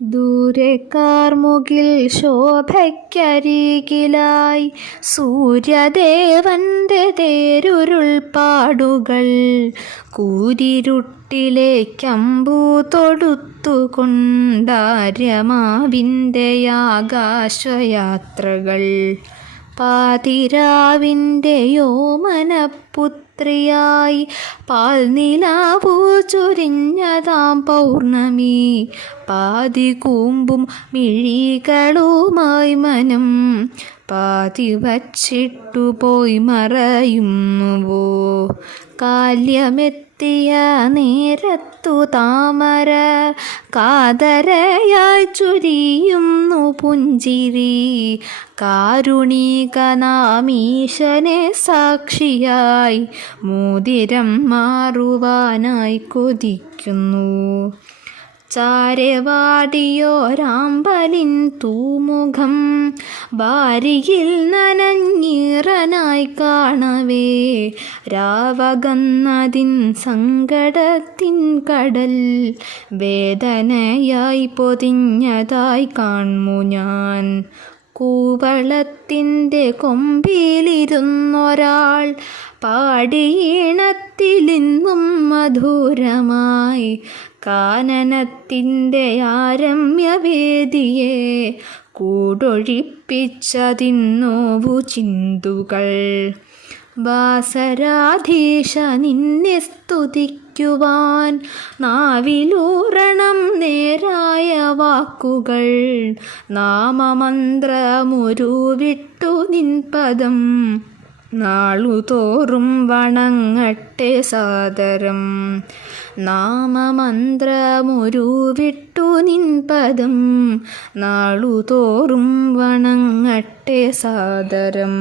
ദൂരെ കാർമുകിൽ ശോഭയ്ക്കരികിലായി സൂര്യദേവന്റെ തേരുരുൾപ്പാടുകൾ കൂരിരുട്ടിലേക്കമ്പൂ തൊടുത്തുകൊണ്ടാര്യമാവിന്റെ ആകാശയാത്രകൾ പാതിരാവിന്റെ യോമനപുത്രിയായി പാൽനിലാവു ചൊരിഞ്ഞതാം പൗർണമി. പാതി കൂമ്പും മിഴികളുമായി മനം പാതി വച്ചിട്ടു പോയി മറയുന്നുവോ കാല്യമെത്തിയ നേരത്തു താമര കാതരയായി ചുരിയുന്നു പുഞ്ചിരി. കാരുണികനാമീശനെ സാക്ഷിയായി മോതിരം മാറുവാനായി കൊതിക്കുന്നു. ചാരവാടിയോരാമ്പലിൻ തൂമുഖം ബാരിയിൽ നനഞ്ഞീറനായി കാണവേ. രാവകന്നതിൻ സങ്കടത്തിൻ കടൽ വേദനയായി പൊതിഞ്ഞതായി കാണു ഞാൻ. കൂവളത്തിന്റെ കൊമ്പിലിരുന്നൊരാൾ പാടിയീണത്തിലിന്നും മധുരമായി. കാനനത്തിന്റെ ആരമ്യവേദിയെ കൂടൊഴിപ്പിച്ചതിന്നോവു ചിന്തുകൾ. വാസരാധീശ നിന്നെ സ്തുതിക്കുവാൻ നാവിലൂറണം നേരായ വാക്കുകൾ. നാമമന്ത്രമുരുവിട്ടു നിൻ പദം നാളുതോറും വണങ്ങട്ടെ സാദരം. നാമമന്ത്രമുരുവിട്ടു നിൻ പദം. നാളുതോറും വണങ്ങട്ടെ സാദരം.